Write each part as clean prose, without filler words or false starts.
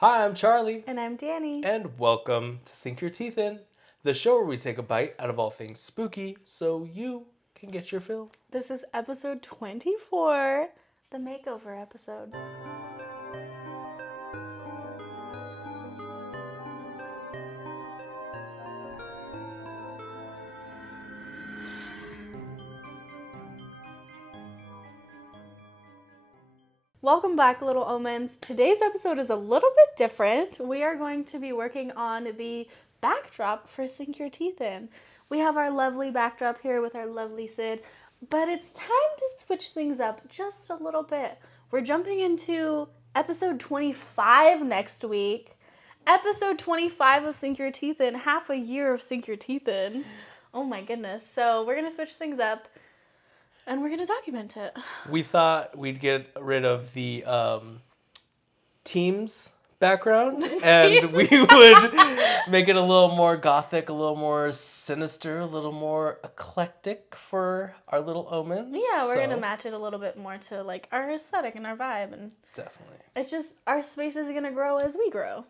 Hi, I'm Charlie. And I'm Danny. And welcome to Sink Your Teeth In, the show where we take a bite out of all things spooky so you can get your fill. This is episode 24, the makeover episode. Welcome back, Little Omens. Today's episode is a little bit different. We are going to be working on the backdrop for Sink Your Teeth In. We have our lovely backdrop here with our lovely Sid, but it's time to switch things up just a little bit. We're jumping into episode 25 next week. Episode 25 of Sink Your Teeth In, half a year of Sink Your Teeth In. Oh my goodness. So we're going to switch things up. And we're going to document it. We thought we'd get rid of the team's background and we would make it a little more gothic, a little more sinister, a little more eclectic for our little omens. Yeah, we're going to match it a little bit more to like our aesthetic and our vibe. And definitely. It's just our space is going to grow as we grow.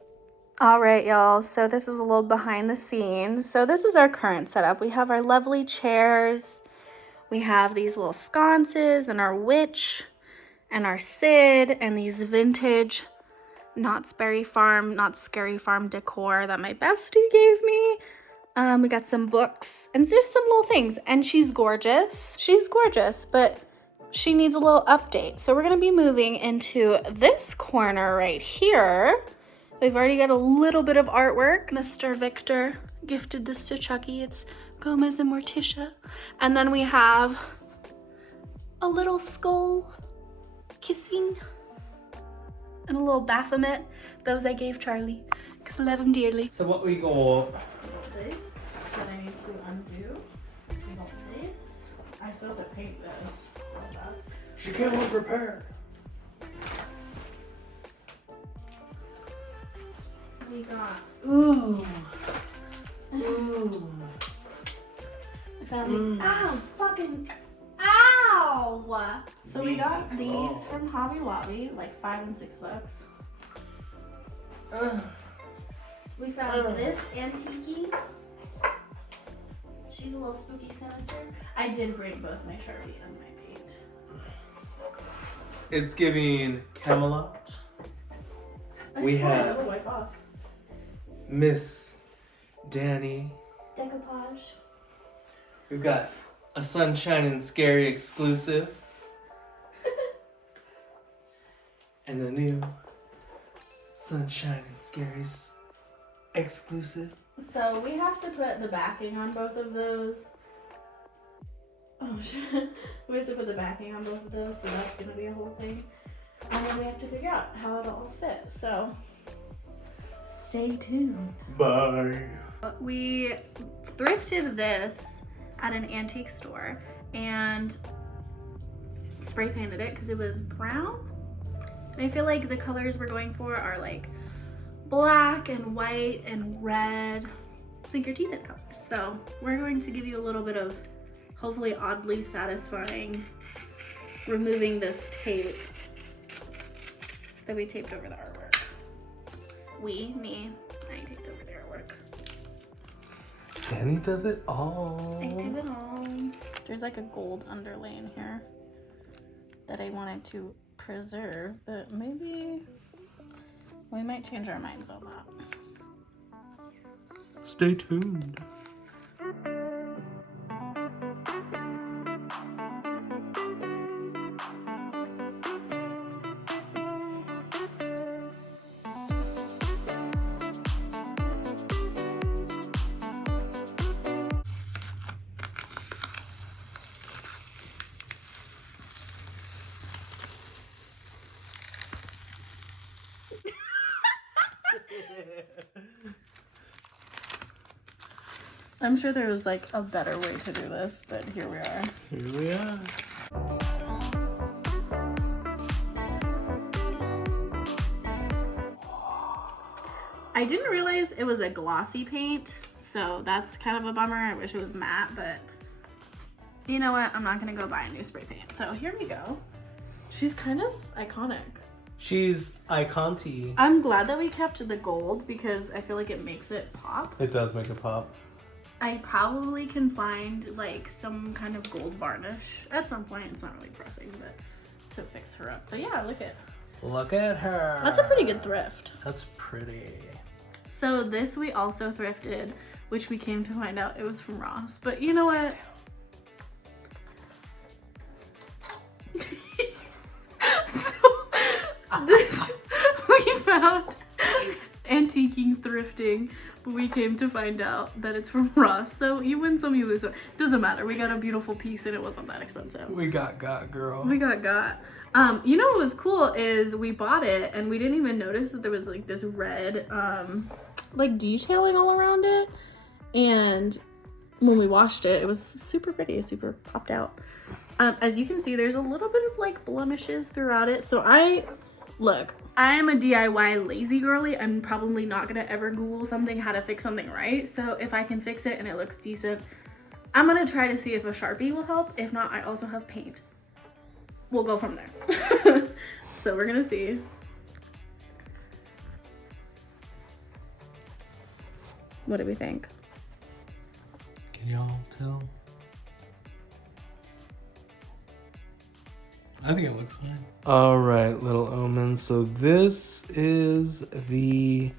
All right, y'all. So this is a little behind the scenes. So this is our current setup. We have our lovely chairs. We have these little sconces and our witch and our Sid and these vintage Not Scary Farm decor that my bestie gave me. We got some books and just some little things. And she's gorgeous. She's gorgeous, but she needs a little update. So we're going to be moving into this corner right here. We've already got a little bit of artwork. Mr. Victor gifted this to Chucky. It's Gomez and Morticia. And then we have a little skull kissing and a little Baphomet. Those I gave Charlie because I love him dearly. So what we got? This that I need to undo. We got this. I still have to paint this. She came unprepared. We got. Ooh. Ooh. I found ow! Fucking ow! So we got these from Hobby Lobby, like $5 and $6. We found this antique. She's a little spooky sinister. I did bring both my Sharpie and my paint. It's giving Camelot. We have Miss Danny. Decoupage. We've got a Sunshine and Scary exclusive. And a new Sunshine and Scary exclusive. So we have to put the backing on both of those. Oh shit. We have to put the backing on both of those, so that's gonna be a whole thing. And then we have to figure out how it'll all fit. So stay tuned. Bye. We thrifted this at an antique store and spray painted it because it was brown. And I feel like the colors we're going for are like black and white and red. Sink your teeth in colors. So we're going to give you a little bit of hopefully oddly satisfying removing this tape that we taped over the artwork. I taped over the artwork. Danny does it all. I do it all. There's like a gold underlay in here that I wanted to preserve, but maybe we might change our minds on that. Stay tuned. I'm sure there was like a better way to do this, but here we are. Here we are. I didn't realize it was a glossy paint, so that's kind of a bummer. I wish it was matte, but you know what? I'm not gonna go buy a new spray paint. So here we go. She's kind of iconic. She's icon-y. I'm glad that we kept the gold because I feel like it makes it pop. It does make it pop. I probably can find like some kind of gold varnish at some point. It's not really pressing, but to fix her up. But yeah, Look at her. That's a pretty good thrift. That's pretty. So this we also thrifted, which we came to find out it was from Ross. But you know what? This we found antiquing thrifting, but we came to find out that it's from Ross. So you win some, you lose some. Doesn't matter. We got a beautiful piece and it wasn't that expensive. We got girl. We got. You know what was cool is we bought it and we didn't even notice that there was like this red like detailing all around it. And when we washed it, it was super pretty, super popped out. As you can see, there's a little bit of like blemishes throughout it. So look, I'm a DIY lazy girly. I'm probably not gonna ever Google something, how to fix something right. So if I can fix it and it looks decent, I'm gonna try to see if a Sharpie will help. If not, I also have paint. We'll go from there. So we're gonna see. What do we think? Can y'all tell? I think it looks fine. All right, little omens. So this is the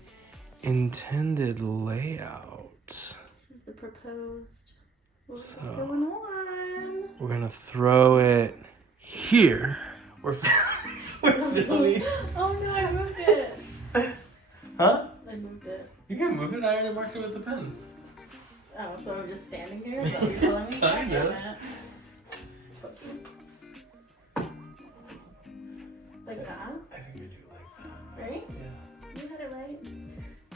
intended layout. This is the proposed. What's going on? We're gonna throw it here. We're filming. Oh no, I moved it. Huh? I moved it. You can move it. I already marked it with the pen. Oh, so I'm just standing here? Is that what you're telling me? Kinda. Like that? I think we do like that. Right? Yeah. You had it right.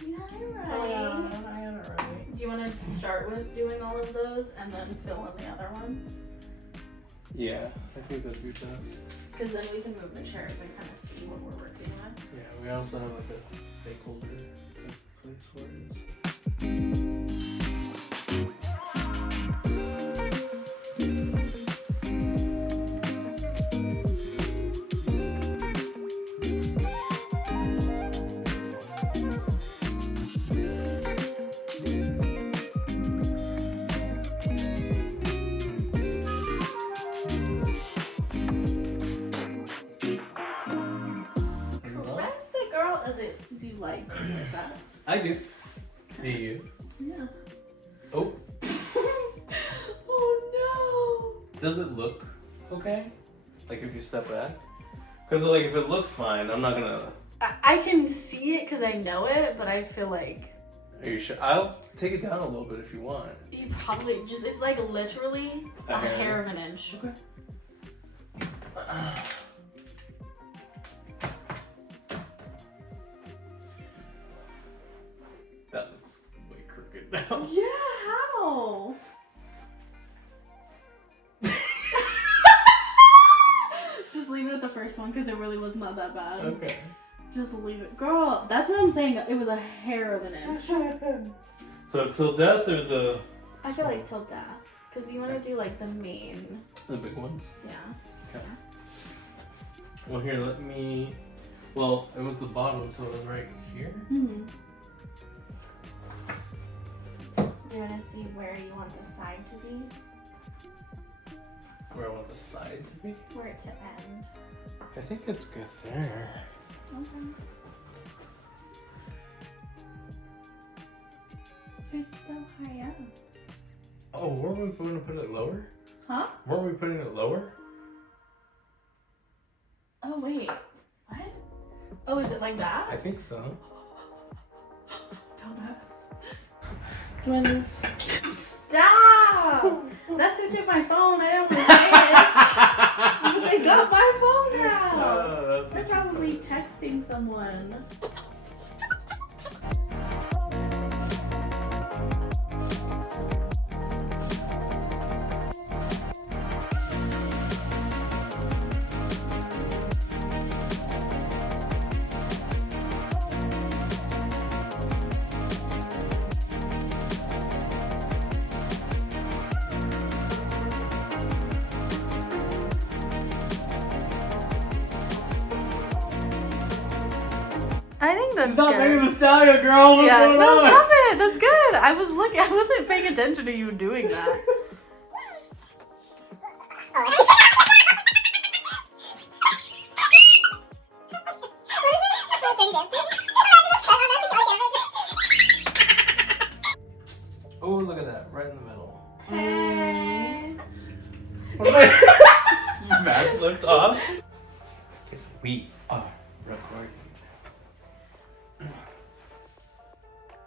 You had it right. Oh, yeah, I had it right. Do you want to start with doing all of those and then fill in the other ones? Yeah, I think that'd be best. Because then we can move the chairs and kind of see what we're working with. Yeah, we also have like a stakeholder place for it. Do you like where it's at? I do. Do you? Yeah. Oh. Oh no. Does it look okay? Like if you step back? Because like if it looks fine, I'm not gonna... I can see it because I know it, but I feel like... Are you sure? I'll take it down a little bit if you want. You probably just... It's like literally a hair of an inch. Okay. That looks way crooked now. Yeah, how? Just leave it at the first one because it really was not that bad. Okay. Just leave it. Girl, that's what I'm saying. It was a hair of an inch. So till death or the... I feel like till death. Because you want to do like the main... The big ones? Yeah. Okay. Well here, let me... Well, it was the bottom, so it was right here. Mm-hmm. Do you want to see where you want the side to be? Where I want the side to be? Where it to end. I think it's good there. Okay. It's so high up. Oh, weren't we going to put it lower? Huh? Weren't we putting it lower? Oh, wait. What? Oh, is it like that? I think so. Dumbass. Stop! That's who took my phone. I don't understand. But they got my phone now. They're probably texting someone. I think that's She's not good. Megan Thee Stallion, girl. What's going no, on? stop it. That's good. I wasn't paying attention to you doing that. Oh, look at that, right in the middle. Hey. Mask looked off. Okay, so we are recording.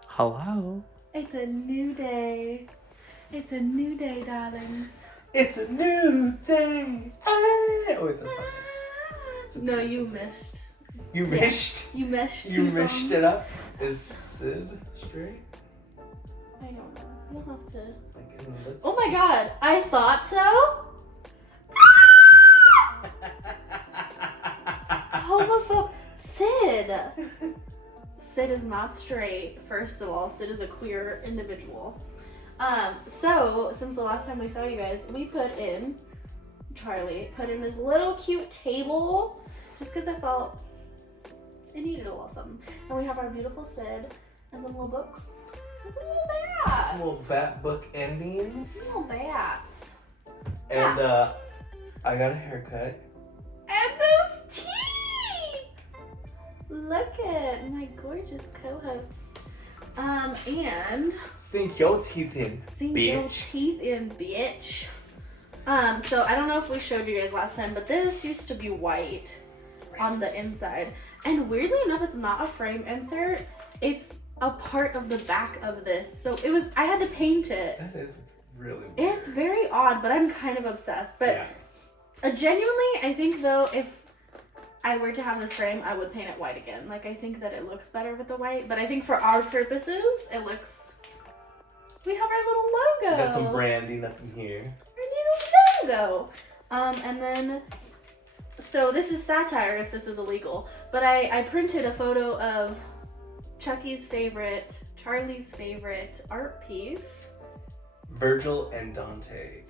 Hello. It's a new day. It's a new day, darlings. It's a new day. Hey. Oh wait, that's not it. No, you missed. You missed. You missed. You missed it up. Is Sid straight? I don't know. You'll have to. Like, Oh my god! I thought so. Homophobe. Sid. Sid is not straight. First of all, Sid is a queer individual. So since the last time we saw you guys, Charlie put in this little cute table just because I felt it needed a little something. And we have our beautiful Sid and some little books. And some little bats. Some little bat book endings. Some little bats. And I got a haircut. And those teeth! Look at my gorgeous co-hosts. And Sink your teeth in, sink bitch. your teeth in, bitch. So I don't know if we showed you guys last time, but this used to be white on the inside. And weirdly enough, it's not a frame insert. It's a part of the back of this. So I had to paint it. That is really weird. It's very odd, but I'm kind of obsessed. But genuinely, I think though, if I were to have this frame, I would paint it white again. Like, I think that it looks better with the white, but I think for our purposes, we have our little logo. Got some branding up in here. Our little logo. And then, so this is satire if this is illegal, but I printed a photo of Chucky's favorite, Charlie's favorite art piece. Virgil and Dante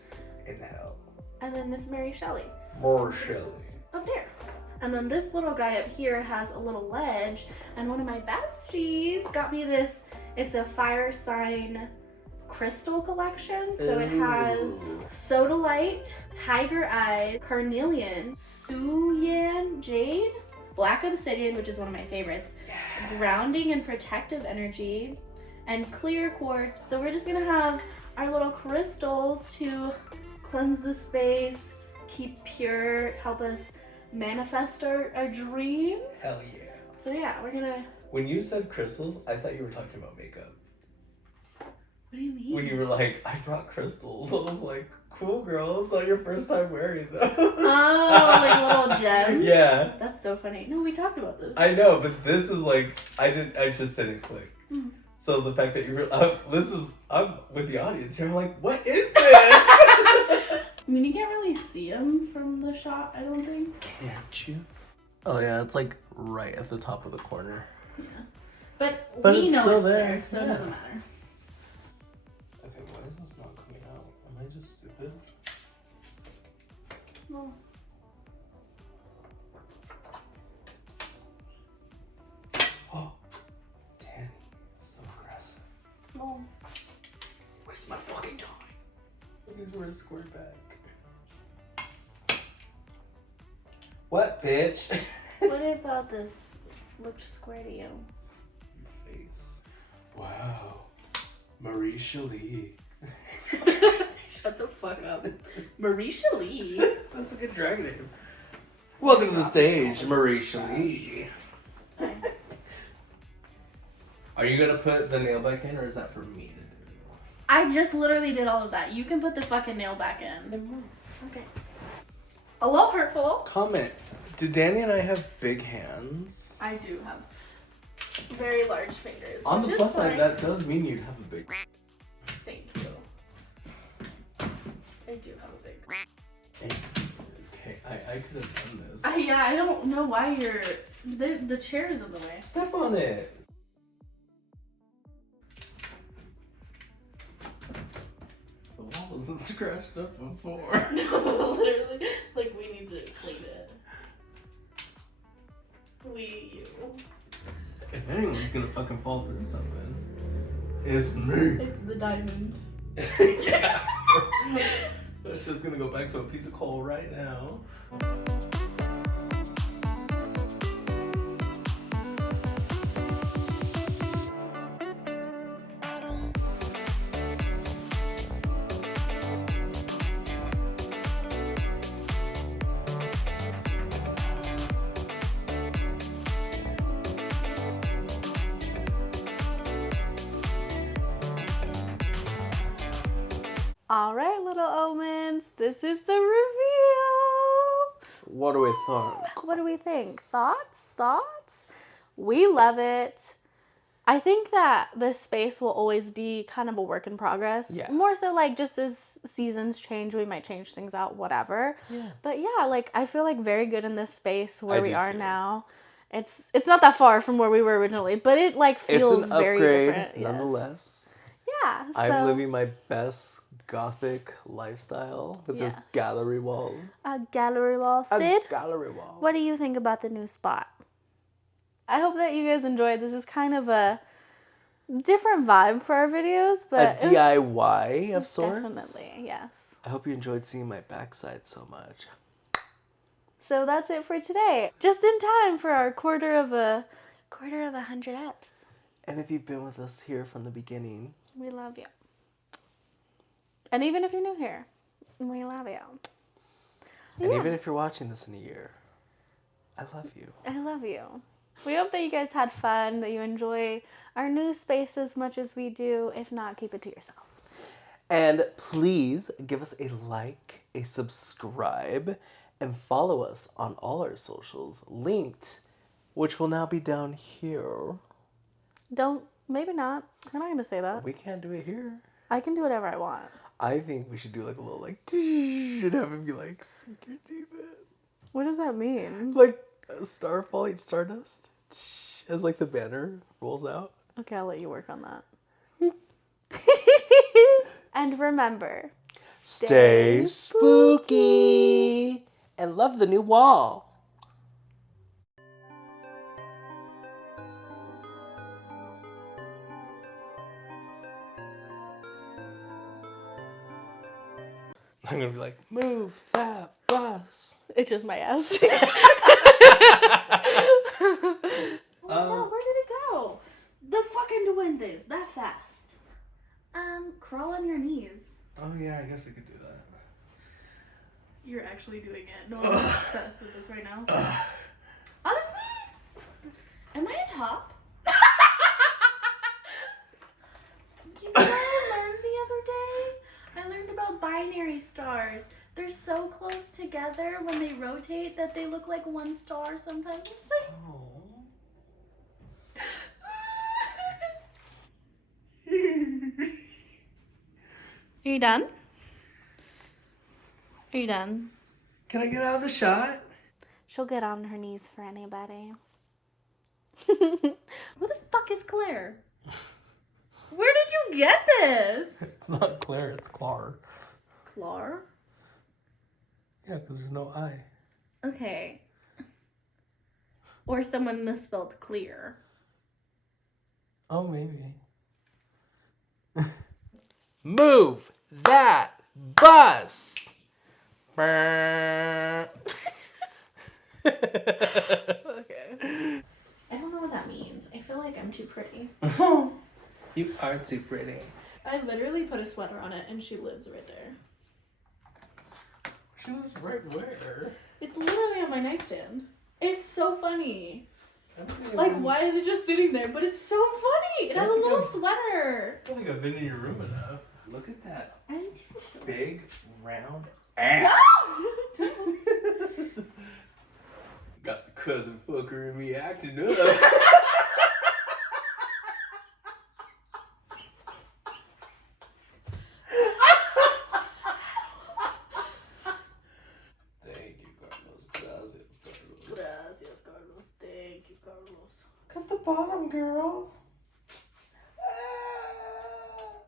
in hell. And then Miss Mary Shelley. More Shelley. Up there. And then this little guy up here has a little ledge, and one of my besties got me this. It's a fire sign crystal collection. So it has sodalite, tiger eye, carnelian, Suyan jade, black obsidian, which is one of my favorites, grounding and protective energy, and clear quartz. So we're just gonna have our little crystals to cleanse the space, keep pure, help us manifest our dreams. Hell yeah. So yeah, we're gonna... When you said crystals, I thought you were talking about makeup. What do you mean? When you were like, I brought crystals. I was like, cool girl, it's not your first time wearing those. Oh, like little gems? Yeah. That's so funny. No, we talked about this. I know, but this is like, I just didn't click. Mm. So the fact that you were, I'm with the audience here, I'm like, what is this? I mean, you can't really see them from the shot, I don't think. Can't you? Oh yeah, it's like right at the top of the corner. Yeah. But we it's know still it's there, so yeah. it doesn't matter. Okay, why is this not coming out? Am I just stupid? Well, Oh, Danny, so aggressive. well. Where's my fucking toy? These were a square bag. What, bitch? What about this looked square to you? Your face. Wow. Marie Shelley. Shut the fuck up. Marie Shelley? That's a good drag name. Welcome to the stage, Marie Shelley. Are you gonna put the nail back in, or is that for me to do? I just literally did all of that. You can put the fucking nail back in. Okay. A little hurtful. Comment. Do Danny and I have big hands? I do have very large fingers. On the which plus is side, fine. that does mean you'd have a big. Thank you. I do have a big. Okay, I could have done this. Yeah, I don't know why the chair is in the way. Step on it. The wall wasn't scratched up before. No, literally, like we need to clean it. You. If anyone's gonna fucking fall through something, it's me. It's the diamond. Yeah. It's just gonna go back to a piece of coal right now. All right, little omens, this is the reveal. What do we think? What do we think? Thoughts? We love it. I think that this space will always be kind of a work in progress. Yeah. More so like just as seasons change, we might change things out, whatever. Yeah. But yeah, like I feel like very good in this space where we are too. now. It's not that far from where we were originally, but it like feels It's an very upgrade, different. nonetheless. Yeah. So, I'm living my best Gothic lifestyle with this gallery wall. a gallery wall. Sid, A gallery wall. what do you think about the new spot? I hope that you guys enjoyed. This is kind of a different vibe for our videos, but a DIY of sorts. Definitely, yes. I hope you enjoyed seeing my backside so much. So that's it for today. Just in time for our quarter of a 100 eps. And if you've been with us here from the beginning, we love you. And even if you're new here, we love you. And even if you're watching this in a year, I love you. I love you. We hope that you guys had fun, that you enjoy our new space as much as we do. If not, keep it to yourself. And please give us a like, a subscribe, and follow us on all our socials, linked, which will now be down here. Maybe not. We're not going to say that. We can't do it here. I can do whatever I want. I think we should do like a little like, and have it be like, sink your teeth in. What does that mean? Like a star falling stardust as like the banner rolls out. Okay, I'll let you work on that. And remember, stay spooky and love the new wall. I'm gonna be like, move that bus. It's just my ass. Where did it go? The fucking duendes, that fast. Crawl on your knees. Oh yeah, I guess I could do that. You're actually doing it. No, I'm obsessed with this right now. Honestly, am I a top? You know what I learned the other day? I learned about binary stars. They're so close together when they rotate that they look like one star sometimes. Oh. Are you done? Are you done? Can I get out of the shot? She'll get on her knees for anybody. Who the fuck is Claire? Where did you get this? It's not Claire, it's Clar. Clar? Yeah, because there's no I. Okay. Or someone misspelled clear. Oh, maybe. Move that bus! Okay. I don't know what that means. I feel like I'm too pretty. You are too pretty. I literally put a sweater on it and she lives right there. She lives right where? It's literally on my nightstand. It's so funny. Like, why is it just sitting there? But it's so funny. It has a little sweater. I don't think I've been in your room enough. Look at that I'm big, round ass. Got the cousin fucker in me acting up. Thank you, Carlos. Gracias, Carlos. Gracias, Carlos. Thank you, Carlos. Cut the bottom, girl.